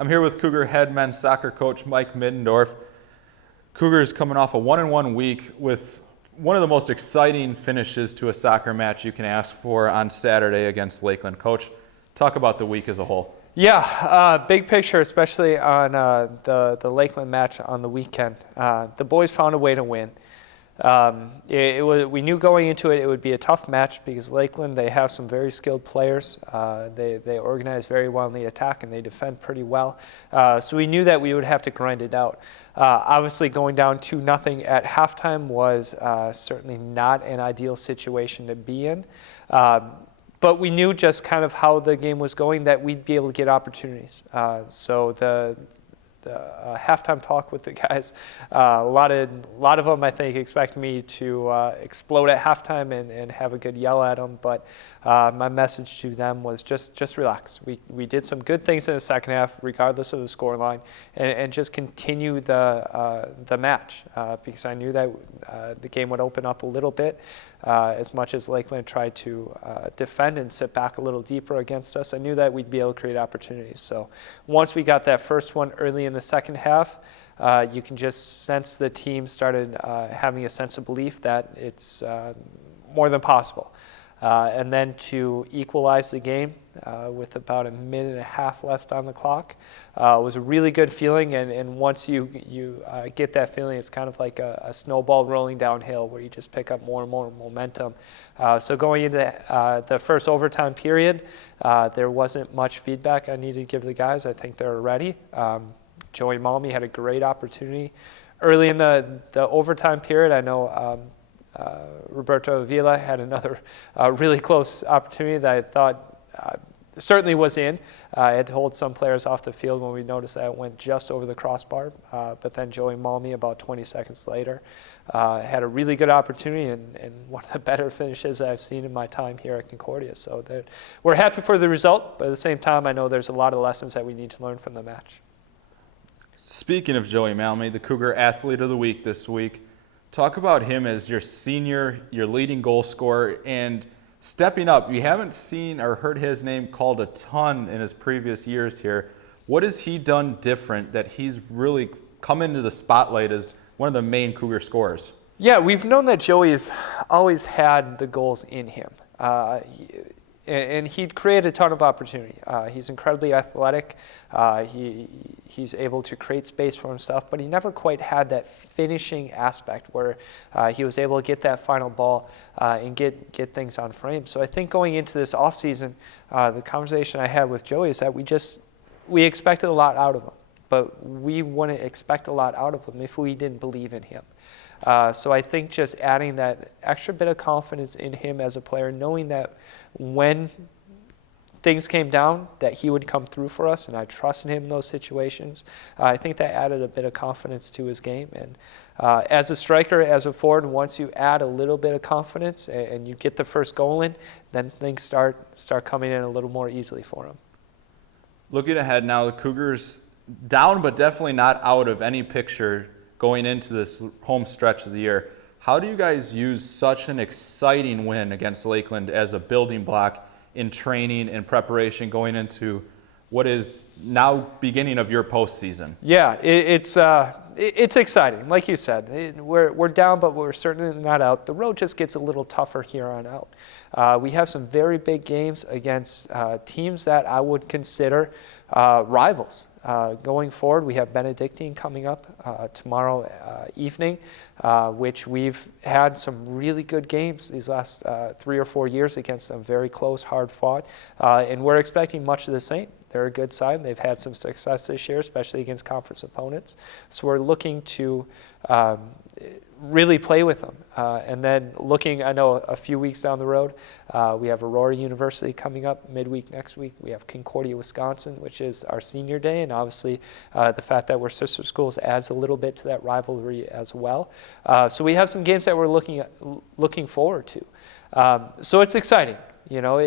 I'm here with Cougar head men's soccer coach Mike Middendorf. Cougars coming off a 1-1 week with one of the most exciting finishes to a soccer match you can ask for on Saturday against Lakeland. Coach, talk about the week as a whole. Yeah, big picture, especially on the Lakeland match on the weekend. The boys found a way to win. We knew going into it would be a tough match because Lakeland, they have some very skilled players. They organize very well in the attack and they defend pretty well. So we knew that we would have to grind it out. Obviously going down 2-0 at halftime was certainly not an ideal situation to be in. But we knew just kind of how the game was going that we'd be able to get opportunities. So the halftime talk with the guys, a lot of them I think expect me to explode at halftime and have a good yell at them. But my message to them was just relax. We did some good things in the second half, regardless of the scoreline, and just continue the match because I knew that the game would open up a little bit. As much as Lakeland tried to defend and sit back a little deeper against us, I knew that we'd be able to create opportunities. So once we got that first one early in the second half, you can just sense the team started having a sense of belief that it's more than possible. And then to equalize the game with about a minute and a half left on the clock was a really good feeling. And once you get that feeling, it's kind of like a snowball rolling downhill where you just pick up more and more momentum. So going into the first overtime period, there wasn't much feedback I needed to give the guys. I think they were ready. Joey Malmy had a great opportunity early in the overtime period. I know Roberto Avila had another really close opportunity that I thought certainly was in. I had to hold some players off the field when we noticed that it went just over the crossbar. But then Joey Malmy, about 20 seconds later, had a really good opportunity and one of the better finishes that I've seen in my time here at Concordia. So we're happy for the result, but at the same time, I know there's a lot of lessons that we need to learn from the match. Speaking of Joey Malmy, the Cougar Athlete of the Week this week, talk about him as your senior, your leading goal scorer, and stepping up. You haven't seen or heard his name called a ton in his previous years here. What has he done different that he's really come into the spotlight as one of the main Cougar scorers? Yeah, we've known that Joey's always had the goals in him. And he'd create a ton of opportunity. He's incredibly athletic. He's able to create space for himself, but he never quite had that finishing aspect where he was able to get that final ball and get things on frame. So I think going into this offseason, the conversation I had with Joey is that we expected a lot out of him, but we wouldn't expect a lot out of him if we didn't believe in him. So I think just adding that extra bit of confidence in him as a player, knowing that when things came down, that he would come through for us, and I trusted him in those situations. I think that added a bit of confidence to his game. And as a striker, as a forward, once you add a little bit of confidence and you get the first goal in, then things start coming in a little more easily for him. Looking ahead now, the Cougars down but definitely not out of any picture going into this home stretch of the year. How do you guys use such an exciting win against Lakeland as a building block in training and preparation going into what is now beginning of your postseason? Yeah, it's exciting. Like you said, we're down, but we're certainly not out. The road just gets a little tougher here on out. We have some very big games against teams that I would consider rivals. Going forward, we have Benedictine coming up tomorrow evening, which we've had some really good games these last 3 or 4 years against them, very close, hard fought, and we're expecting much of the same. They're a good side. They've had some success this year, especially against conference opponents. So we're looking to really play with them. And then looking, I know a few weeks down the road, we have Aurora University coming up midweek next week. We have Concordia, Wisconsin, which is our senior day. And obviously the fact that we're sister schools adds a little bit to that rivalry as well. So we have some games that we're looking forward to. So it's exciting. You know,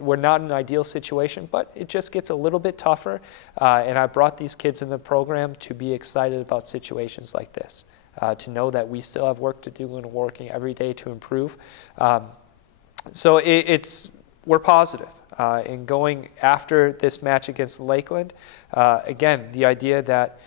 we're not in an ideal situation, but it just gets a little bit tougher. And I brought these kids in the program to be excited about situations like this, to know that we still have work to do and working every day to improve. So we're positive. in going after this match against Lakeland. Again, the idea that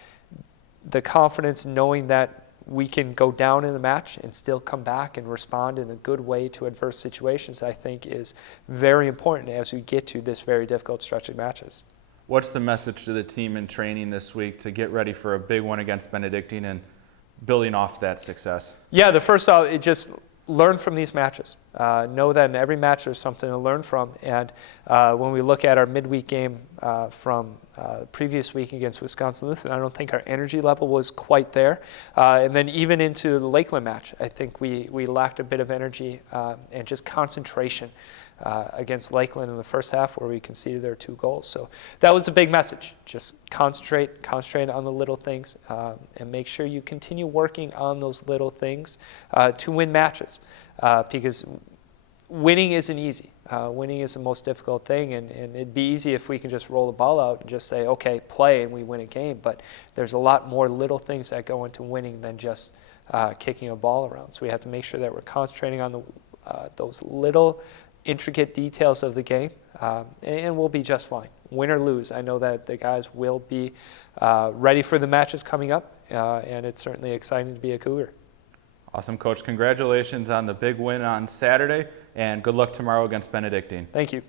the confidence knowing that we can go down in the match and still come back and respond in a good way to adverse situations, I think is very important as we get to this very difficult stretch of matches. What's the message to the team in training this week to get ready for a big one against Benedictine and building off that success? Yeah, the first off, it just learn from these matches. Know that in every match there's something to learn from. And when we look at our midweek game from previous week against Wisconsin Lutheran, I don't think our energy level was quite there. And then even into the Lakeland match, I think we lacked a bit of energy and just concentration against Lakeland in the first half, where we conceded their 2 goals. So that was a big message. Just concentrate on the little things, and make sure you continue working on those little things to win matches, because winning isn't easy. Winning is the most difficult thing, and it'd be easy if we can just roll the ball out and just say, okay, play, and we win a game. But there's a lot more little things that go into winning than just kicking a ball around. So we have to make sure that we're concentrating on those little intricate details of the game, and we'll be just fine. Win or lose, I know that the guys will be ready for the matches coming up, and it's certainly exciting to be a Cougar. Awesome, Coach. Congratulations on the big win on Saturday, and good luck tomorrow against Benedictine. Thank you.